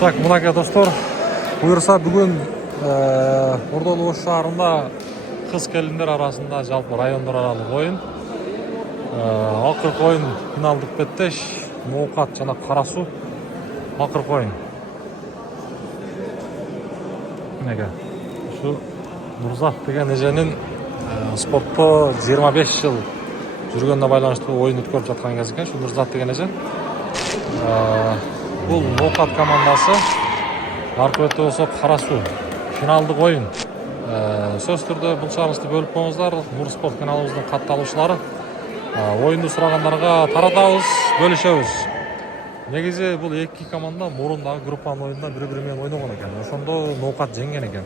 Так, мынакей достор, буюрса бүгүн Ордолу Ош шаарында кыз келиндер арасында жалпы райондор аралык оюн. Акыркы оюн финалдык беттеш Ноокат жана Кара Суу акыркы оюн. Мынакей ушу Нурзат деген эженин спортто 25 жыл жүргөнүнө байланыштуу оюн өткөрүп жаткан кез экен. Ушу Нурзат деген эже бул Ноокат командасы, аркы бетте болсо Кара Суу финалдык оюн. Сөз түрдө бул чыгарылышты бөлүп коңуздар. Нурспорт каналыбыздын катталуучулары оюнду сурагандарга таратабыз, бөлүшөбүз. Негизи бул эки команда мурун дагы группанын оюнунда бири-бири менен ойногон экен. Ошондо Ноокат жеңген экен.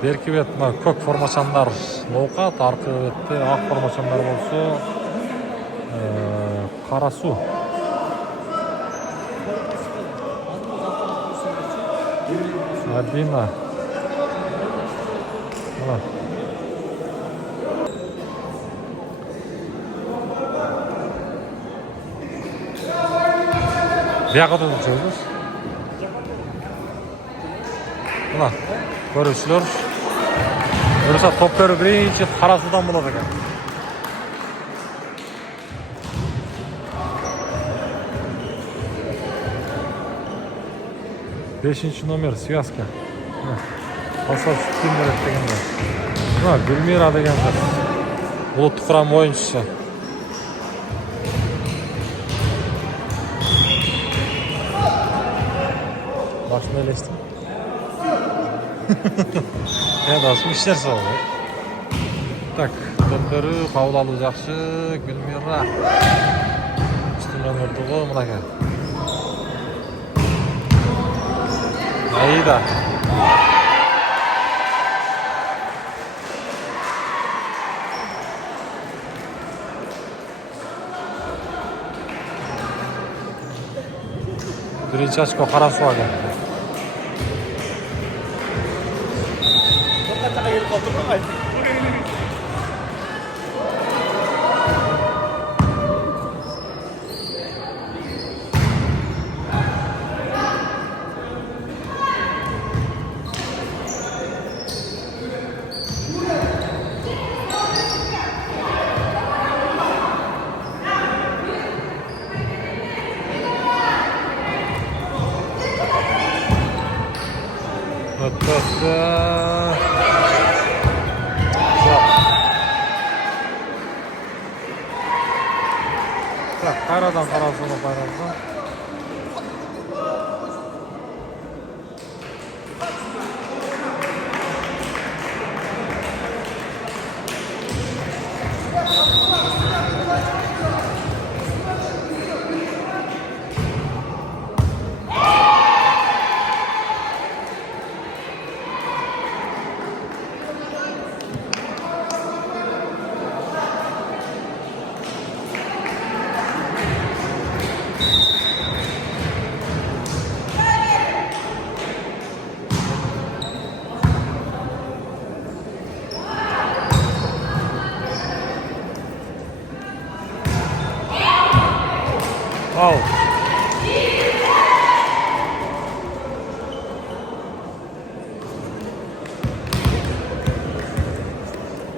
Берки бет көк формачандар Ноокат, аркы бетте ак формачандар болсо Кара Суу. Адина. Бияка да чыгабыз. Мына көрүүчүлөр, буюрса топтор биринчи Кара Суудан болот экен. Бешинчи номер связка. Пасаж кимдер дегенде. Гүлмира деген кыз. Булуттук курам оюнчусу. Башына элестим. Дасым иш нерсе болду. Так, топтору кабыл алуу жакшы. Гүлмира. Үстүн номердугу мынакей. Аида. Биринчи очко Кара Сууга келди. Так, кайрадан Кара Сууга байланса. Ал.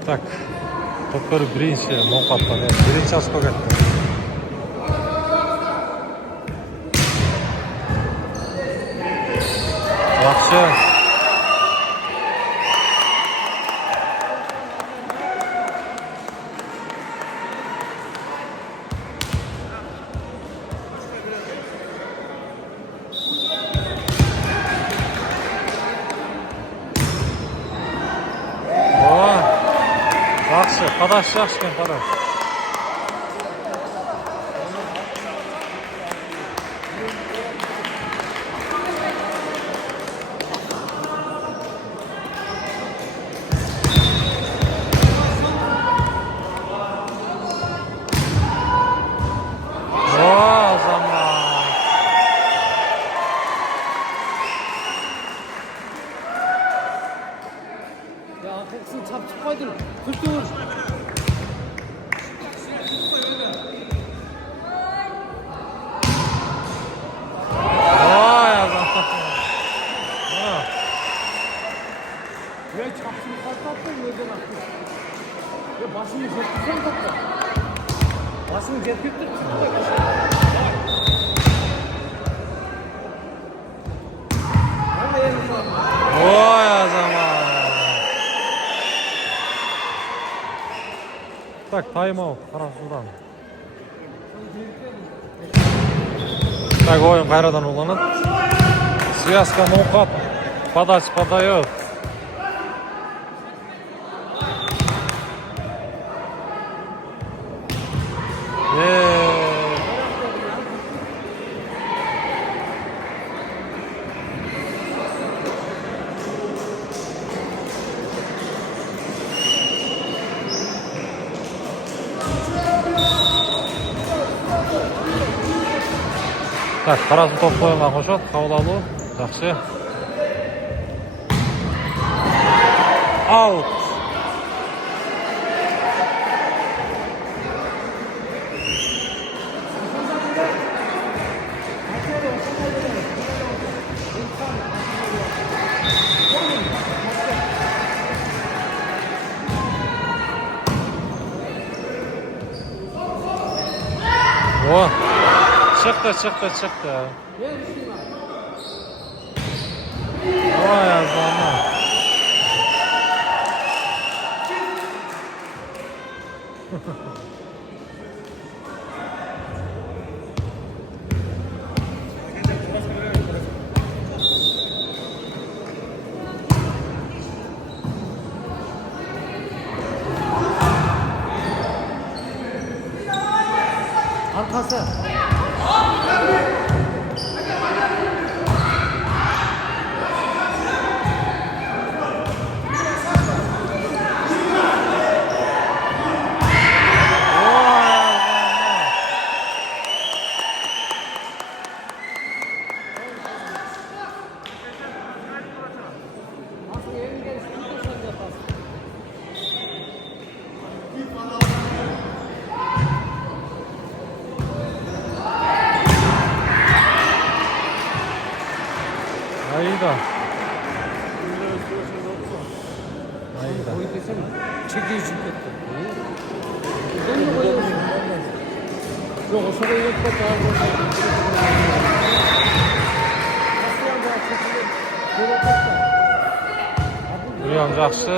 Так, топтор биринчи Ноокаттан, биринчи очко кетти. Жакшы. Жақсы, қадаш жақсы кен қадаш. Koksun çap çıkmaydın. Kırtır. тайм-аут Карасудан. Так, ойын қайрадан уланады. Связка Ноукат. Подача подает. Так, Карасу топ қойынға қошады. Қабыл алу. Жақсы. Аут. О, шықты. Ой, азамат. Arkası. Ayda. Boy desene. Çekici çıktı. Yok, o şuraya yok da daha zor. Nasıl yandı? Uyan жақсы.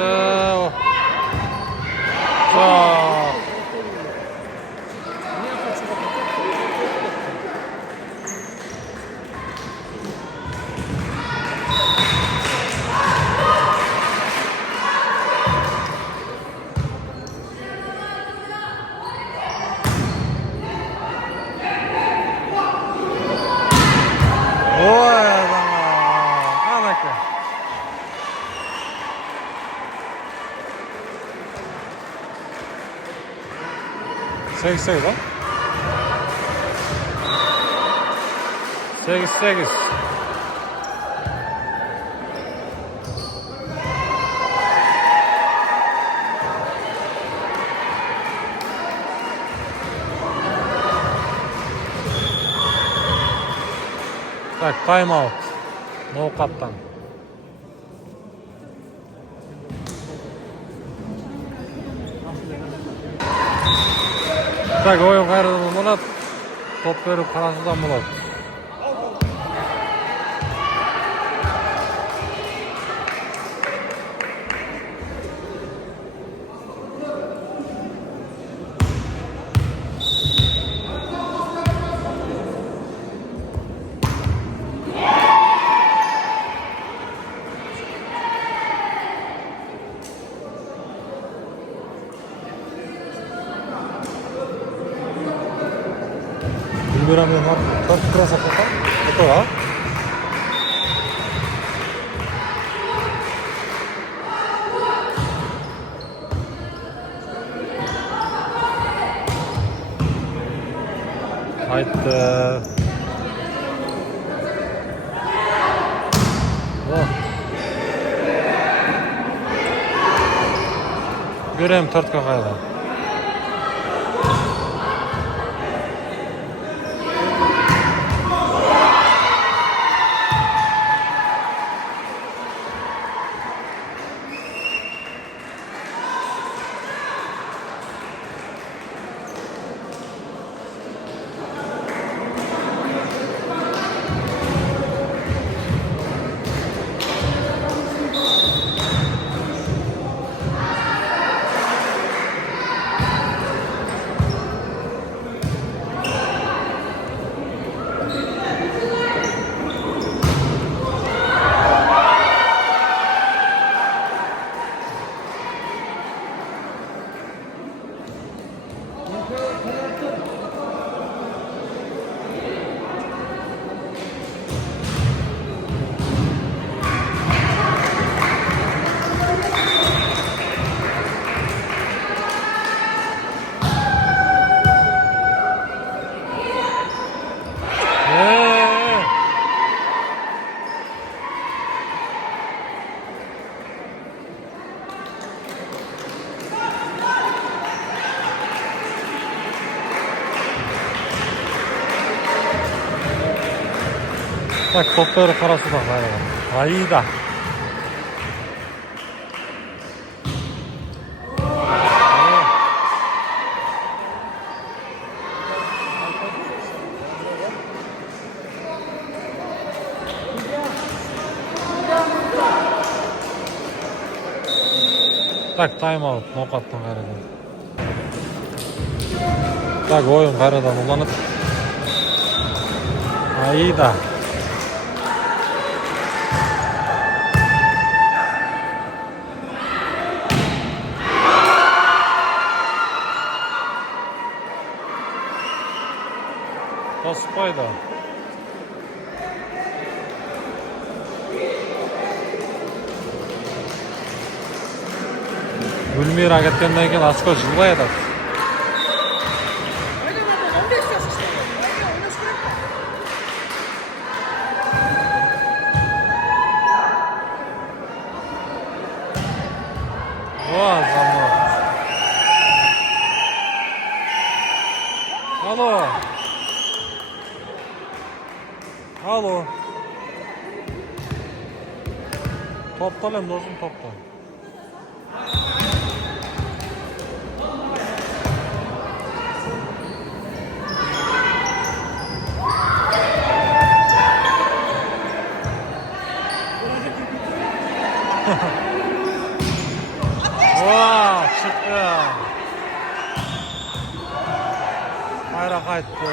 Ой, анака. Sekiz, ha? 8. Так, тайм-аут. Ноукаттан. Так, ойын қайрадан болады. Топ беріп Карасудан болады. Выбираем красоту. Готово. Haydi. Göreyim төртке қайда. Так, топтары Қарасуда қайраған. Аида. Так, тайм-аут, ноқаттан қайрадан. Так, ойын қайрадан ұланып. Аида. Тоспайды. Гүлмира кеткенден кейін очко жылдай атады. Алло. Алло. Топталым, досым, топтал. Vaa, çıktı. Hayra kayıttı.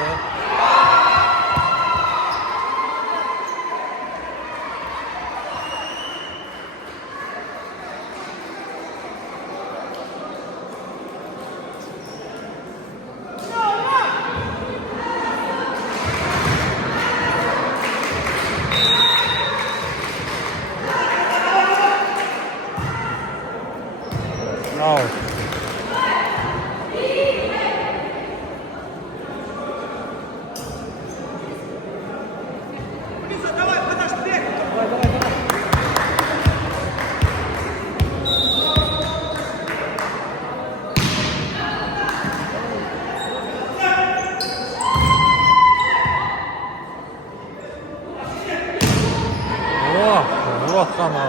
Out. Вот она.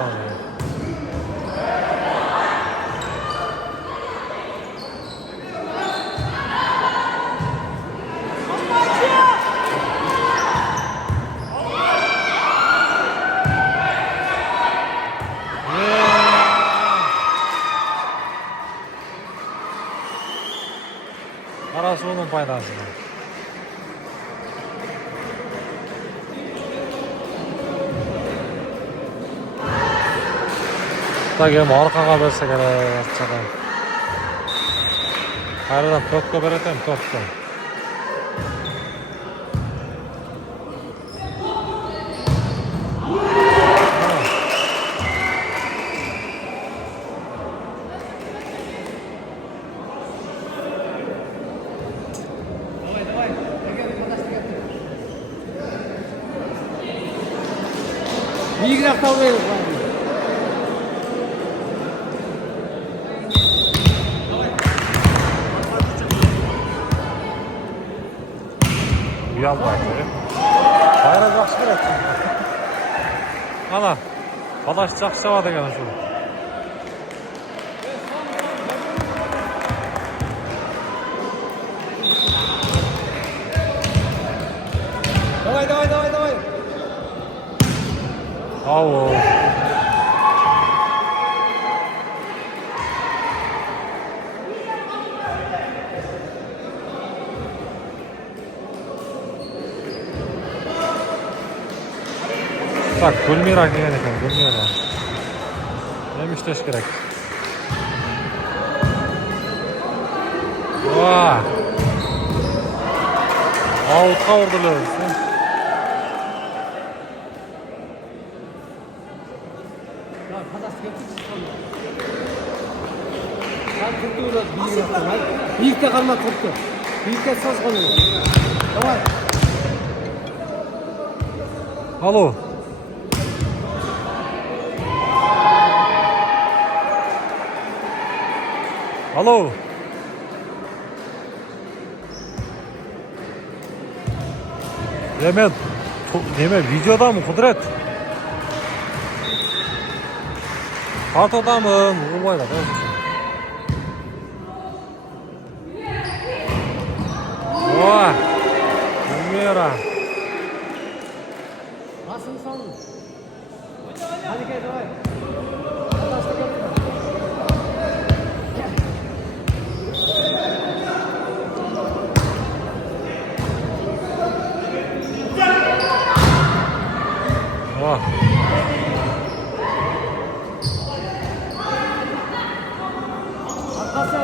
Қарасудың пайдасы. Так, енді арқаға берсе керек. Қайрадан төртке беретем, төртке. Biyirak tavlayalım. Uyanmayın. Hayra жақсы береді. Ана, қалаш жақсы жабады екен şu. Давай, давай, давай, давай. Ау. Так, Гүлмира келген екен, Гүлмира. Нем іштеш керек? Уа! Аутқа ұрдылы. Биікте қалма тұрды. Биікте саз қалу. Давай. Алло. Алло. Емен Neme videodamı Kudret? Kartodamı Uğurbayla. Oha. Bilmiyorum. Basın salın. Hadi gel давай. Başla gel. Oha. Arkası.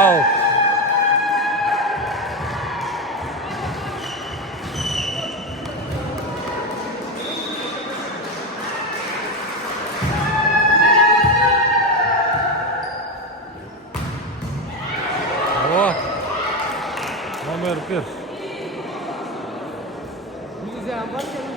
Out. Oha. Номер 1. Neyse var ya.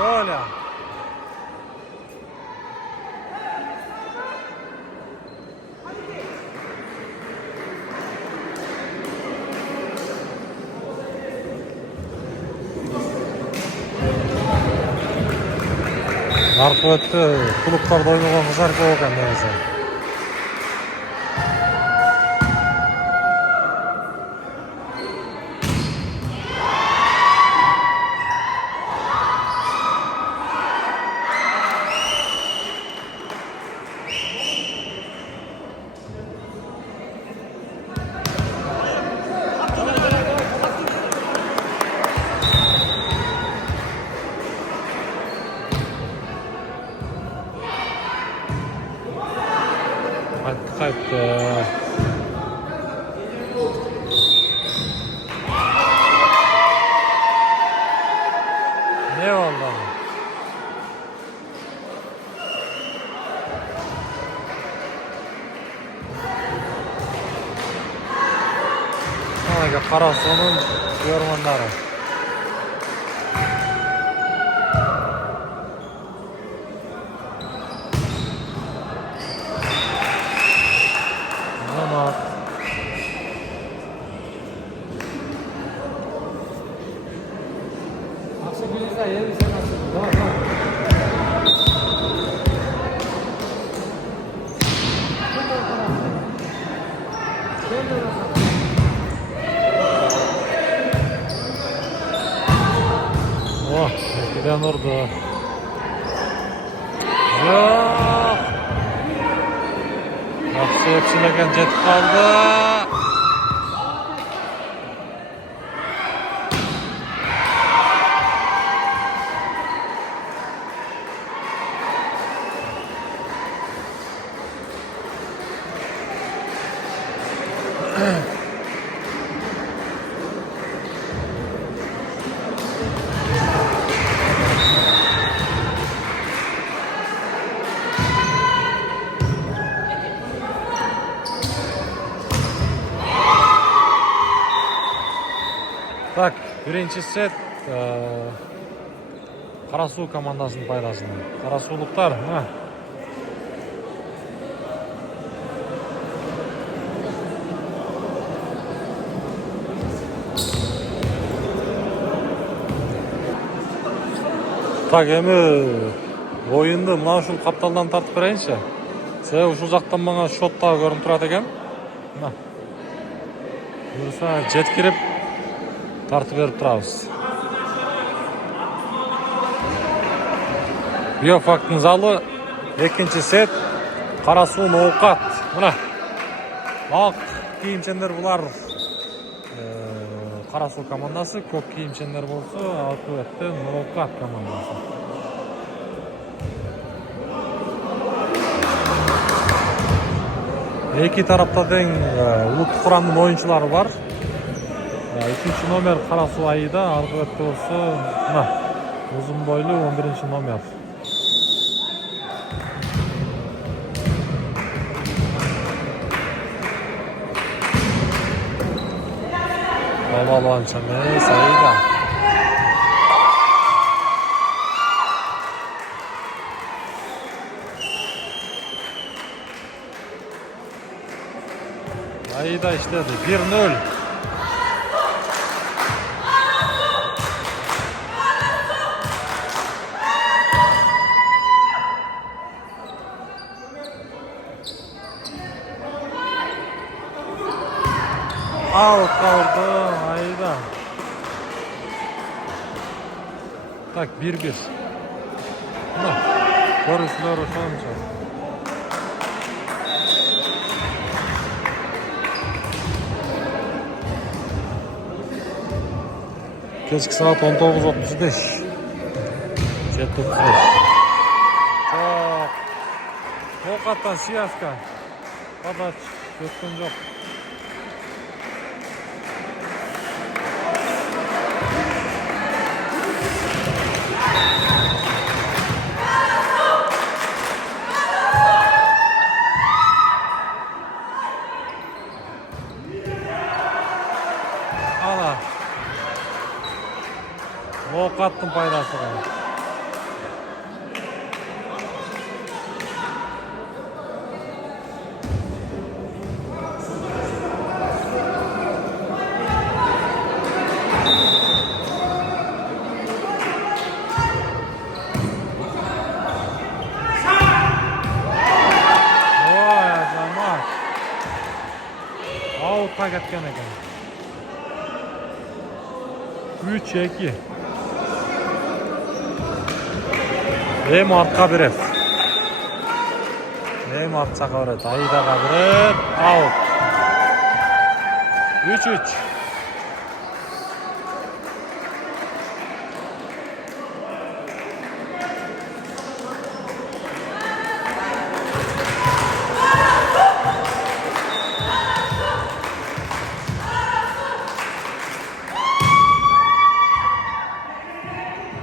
Böyle. Арқылы клубтарда ойнаған қыздар көп екен негізі. Қайтты. Ne oldu? Sonra Karasu'nun yormanları. Ama Akşam gündüzler yerim sen nasıl? Tamam. oh, eskiden vurdu. Yok. Yaxşı yetişilegen jetip kaldı. Так, birinci set Karasu komandasının paydasında. Karasuluklar, ha. Так, эми oyundu mына ушул капталдан тартып берейинчи. Себеби ушул жактан мага шот дагы көрүнүп турат экен. Мына. Буюрса жеткирип тартып берип турабыз. Биофактын залы экинчи сет Карасуу Ноокат. Мына. Ак кийимчендер булар Карасуу командасы, көк кийимчендер болсо акыбетте Нурокат командасы. Эки тарапта тең улуттук курамдын оюнчулары бар. 2-номер Карасуу Аида, акыбетте болсо мына узун бойлуу 11-номер. Балуан Чамес Аида. Аида иштеди. 1-0. Аут kaldı Aida. Так, 1-1. Көрүүчүлөр ошончо. Кечки саат 19:35. Жетти. Жок. Окаттан Сияска. Подач өткөн жок. Окаттын пайдасы. 3-2. Neymar берет. Neymar чака берет. Аидага берет. Аут. 3-3.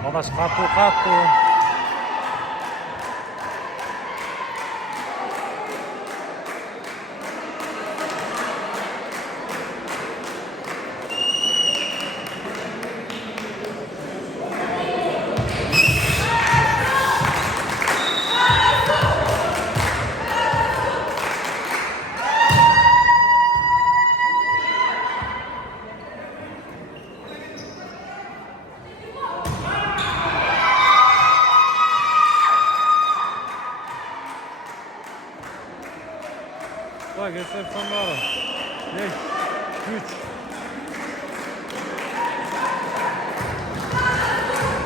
Бадаш катуу. Так, есеп сандары 5-3.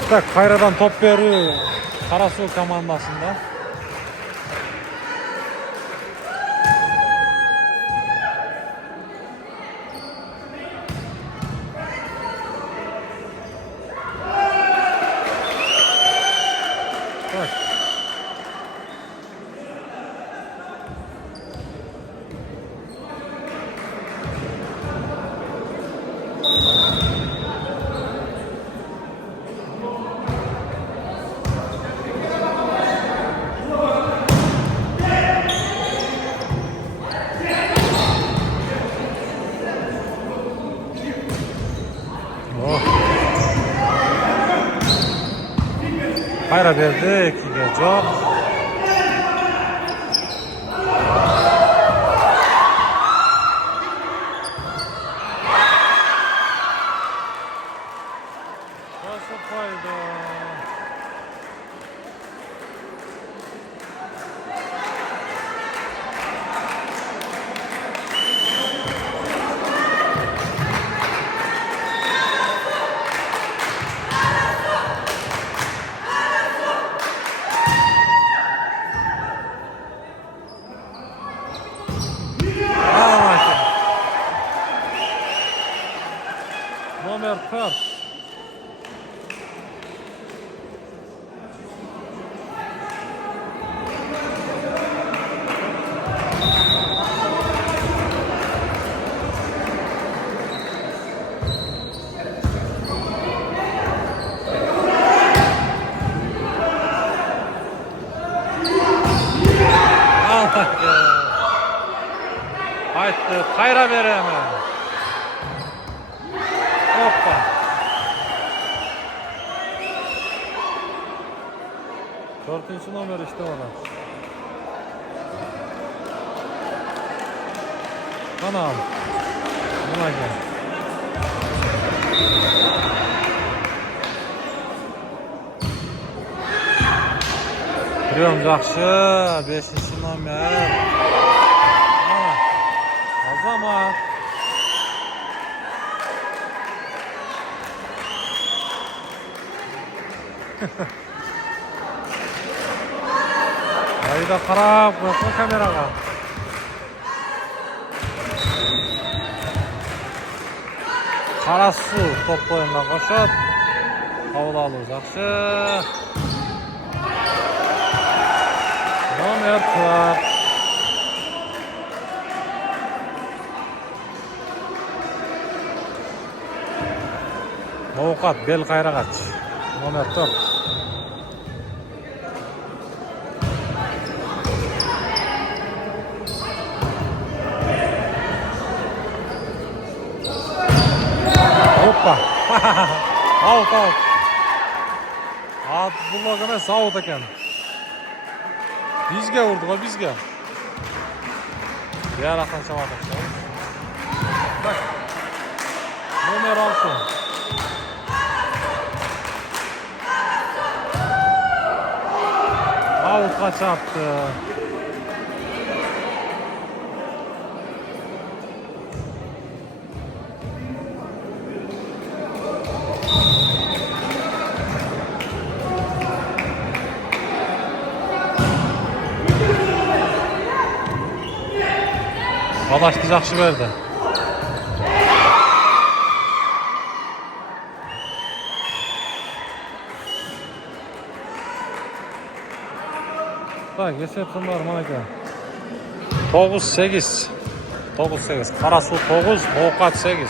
Так, кайрадан топ берүү Карасуу командасында. Так. Kayra verdi, ikiye çok. Nasıl fayda? ketdi. Qayra beraman. Hoppa. Dördüncü nomer işte ona. Anam. Buna gel. Biliyorum yaxşı. 5-ci nomer. Ana. Azamat. Hayda qarab qo'yma kameraga. Qarasu top o'yinga qo'shib, qabul olamiz. Yaxshi. Nomer 4. Ovqat bel qayrag'ach. Nomer 4. Hoppa. Out. Abdullah emas, out ekan. Bizga urdi, bizga. Yaraqdan chavadik. Bak. Nomer 6. Outga chapdi. Adaşdı yaxşı verdi. Tak, esepsin var mana aka. 9-8. 9-8. Qarasu 9, Ovqat 8.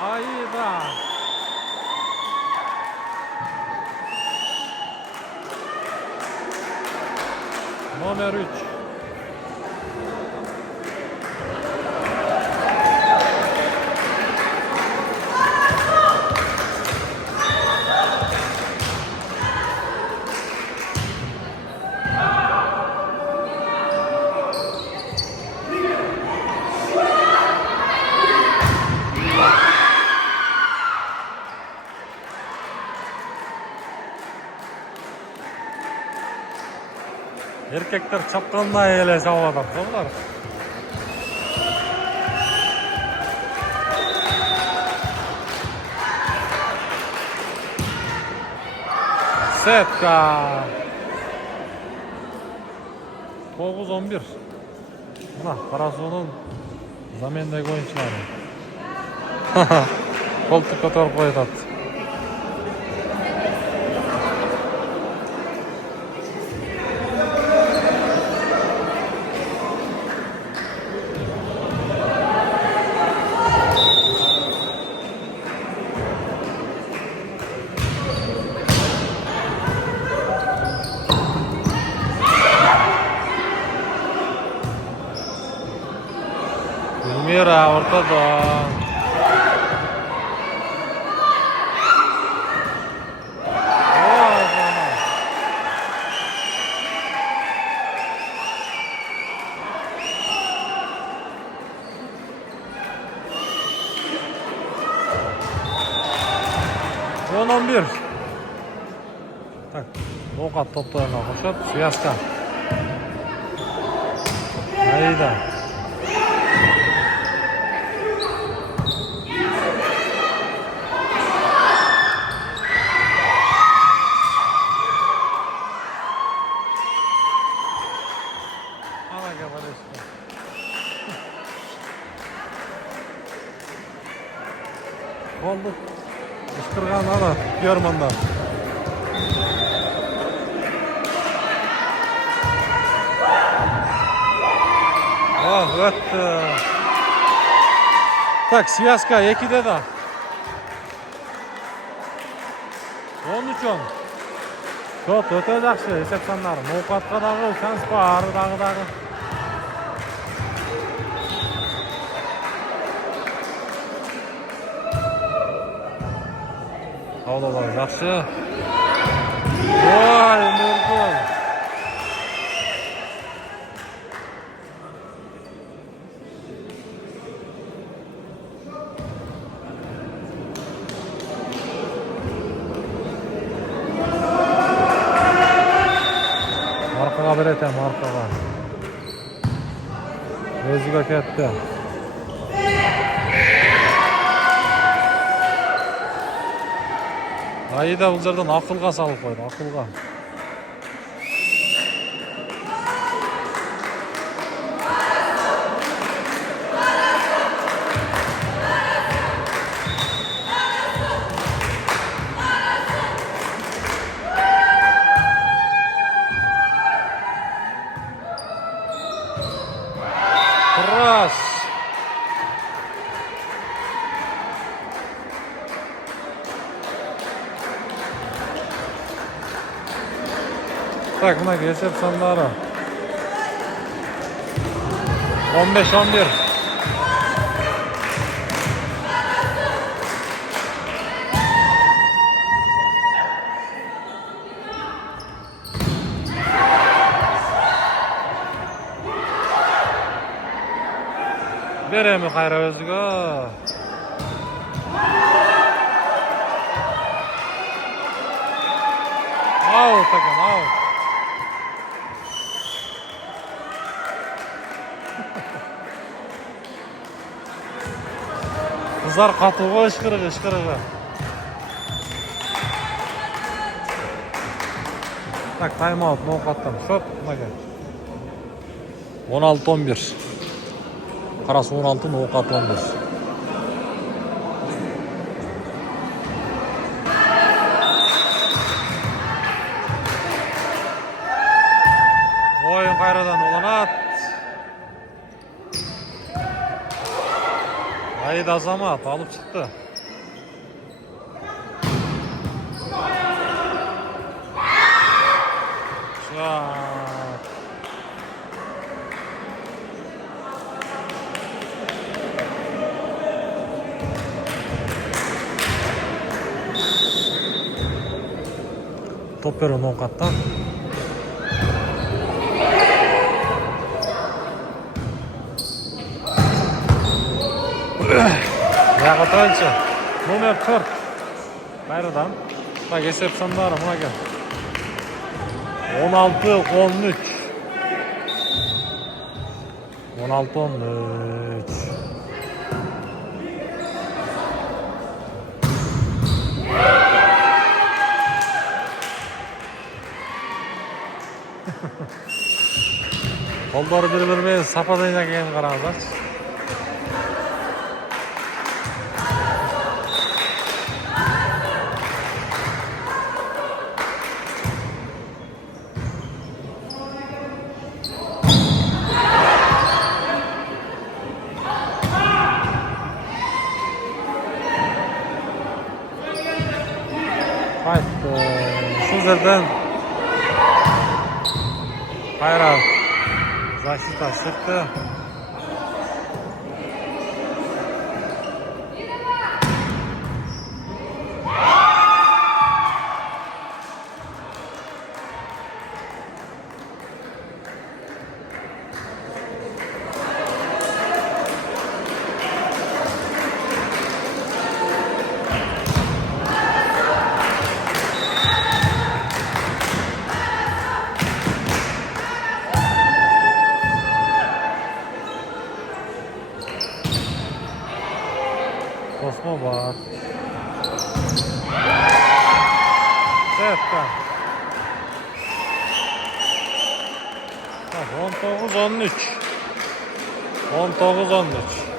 Hayda. Nomer 3. Erkekler çapkanına eğlese havada. Bunlar. Setka. 9-11. Buna Qarasu'nun zamendagi oyunchilari. Qo'ltiq ko'tarib qo'yadi. Mira ortada. Son 11. Tak, Ovqat toplarına koşup Suyasqa. Hayda. Oldu. Işkırgan ana German'dan. Oh, öttü. Так, Siyaska 2'de de. 13-10. Çok öte жақсы есеп сандары. Ноқатқа дағы шанс бар, дағы. Қаулалар жақсы. Ой, мүмкін. Markaga bereten, markaga. Özgü ketdi. Ayda бұл жерден ақылға салып қойды, ақылға. Раз. Так, мына есеп сандары. 15-11. Береми қайра өзігі. Аут екен, аут. Қыздар қату ғой, ішқырығы. Так, тайм-аут, ноқаттан. Шот, мұнаға. 16-11. Қарасы 16, ноқат 15. Ойын қайрадан оланат. Айда Азамат алып шықты. Топ беру ноқаттан. Яғатайыншы. Номер 4. Қайрадан. Так, есеп сандары мұнаға. 16-13. 16-13. Қолдары бір-бірмен сападайын әкеген қараңыздаршы. Қайт, сіздерден қайра защита шықты. Kosmo var. Sertta. 19-13. 19-13.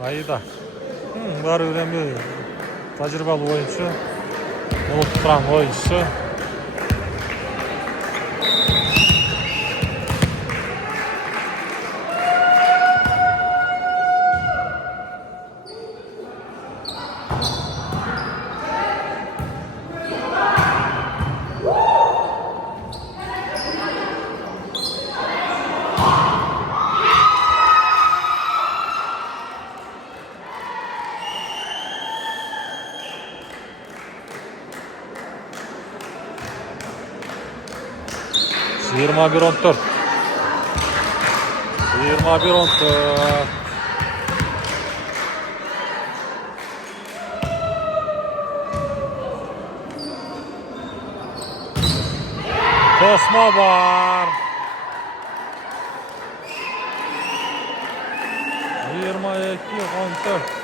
Аида. Бары бир эми тажрыйбалуу оюнчу. Болуп турган оюнчусу. Yirmi bir 14. 21 14. Tosma var. 22 14.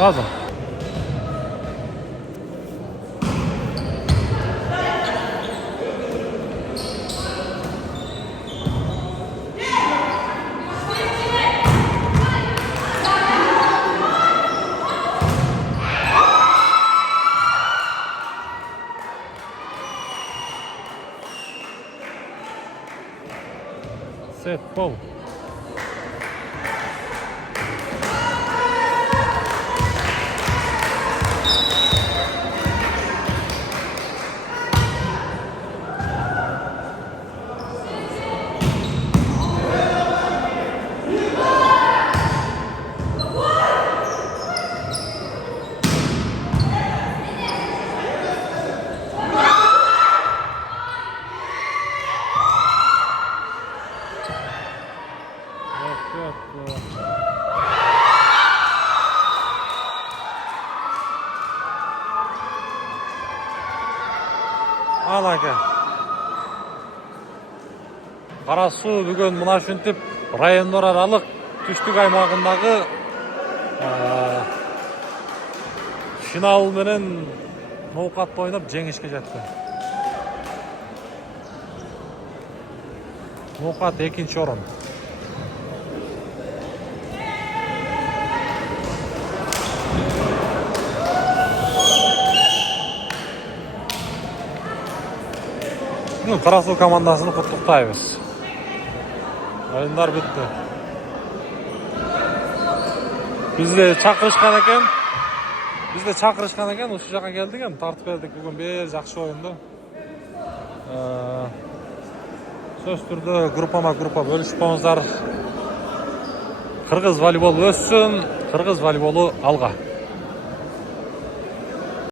Lazım. Set bol. Al aka. Кара суу бүгүн мына ушинтип райондор аралык түштүк аймагындагы финал менен ноокатты ойноп жеңишке жетти. Ноокат 2-орун. Кара суу командасын куттуктайбыз. Oyunlar bitti. Bizde çakırışkan eken, uşu jaka geldik hem tartıp berdik bugün bir jakşı oyundu. Söz türdü gruppa bölüşüp boңуздар. Kırgız voleybolu össün, Kırgız voleybolu alga.